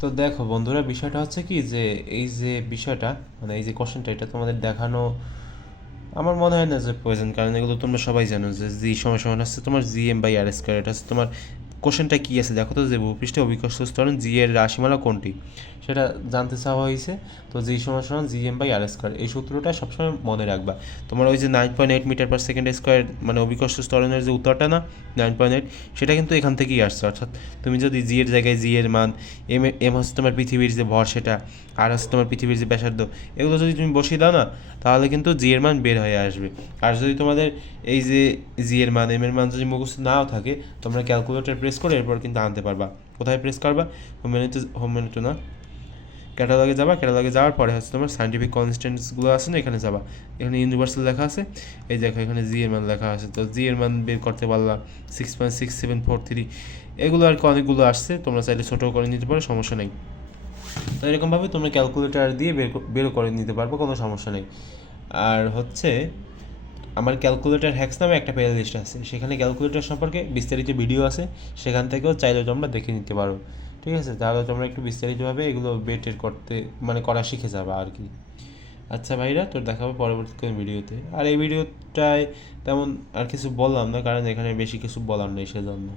তো দেখো বন্ধুরা, বিষয়টা হচ্ছে কি যে এই যে বিষয়টা, মানে এই যে কোশ্চেনটা, এটা তোমাদের দেখানো আমার মনে হয় না যে প্রয়োজন, কারণ এগুলো তোমরা সবাই জানো যে জি সমান সমান হচ্ছে তোমার G M by R square. এটা হচ্ছে তোমার কোশ্চেনটা কী আছে দেখো তো, যে ভূপৃষ্ঠে অভিকর্ষ ত্বরণ জি এর রাশিমালা কোনটি, সেটা জানতে চাওয়া হয়েছে। তো জি সমান সমান G M by R square, এই সূত্রটা সবসময় মনে রাখবা। তোমার ওই যে 9.8 মিটার পার সেকেন্ড স্কোয়ার মানে অভিকর্ষ ত্বরণের যে উত্তরটা না, 9.8, সেটা কিন্তু এখান থেকেই আসছে। অর্থাৎ তুমি যদি জি এর জায়গায় জি এর মান, এম এম হচ্ছে তোমার পৃথিবীর যে ভর সেটা, আর হচ্ছে তোমার পৃথিবীর যে ব্যাসার্ধ, এগুলো যদি তুমি বসিয়ে দাও না, তাহলে কিন্তু জি এর মান বের হয়ে আসবে। আর যদি তোমাদের এই যে জি এর মান, এম এর মান যদি মুখস্থ নাও থাকে, তোমরা ক্যালকুলেটর প্রেস করে এরপর কিন্তু আনতে পারবা। কোথায় প্রেস করবা? হোম মেনুতে না, ক্যাটালগে যাবা, ক্যাটালগে যাওয়ার পরে হচ্ছে তোমার সাইন্টিফিক কনস্ট্যান্টসগুলো আছে না, এখানে যাবা। এখানে ইউনিভার্সাল লেখা আছে, এই দেখো এখানে জি এর মান লেখা আছে। তো জি এর মান বের করতে পারলাম 6.6743, এগুলো আর কি অনেকগুলো আসছে, তোমরা চাইলে ছোটো করে নিতে পারো, সমস্যা নেই। তো এরকমভাবে তোমরা ক্যালকুলেটার দিয়ে বেরও করে নিতে পারবো, কোনো সমস্যা নেই। আর হচ্ছে আমার ক্যালকুলেটর হ্যাক্স নামে একটা প্লে লিস্ট আছে, সেখানে ক্যালকুলেটর সম্পর্কে বিস্তারিত ভিডিও আছে, সেখান থেকেও চাইলে তোমরা দেখে নিতে পারো। ঠিক আছে, তাহলে তোমরা একটু বিস্তারিতভাবে এগুলো বেটের করতে মানে করা শিখে যাবে আর কি। আচ্ছা ভাইরা, তোর দেখা হবে পরবর্তী কোনো ভিডিওতে। আর এই ভিডিওটায় তেমন আর কিছু বললাম না, কারণ এখানে বেশি কিছু বলার নেই সেজন্য।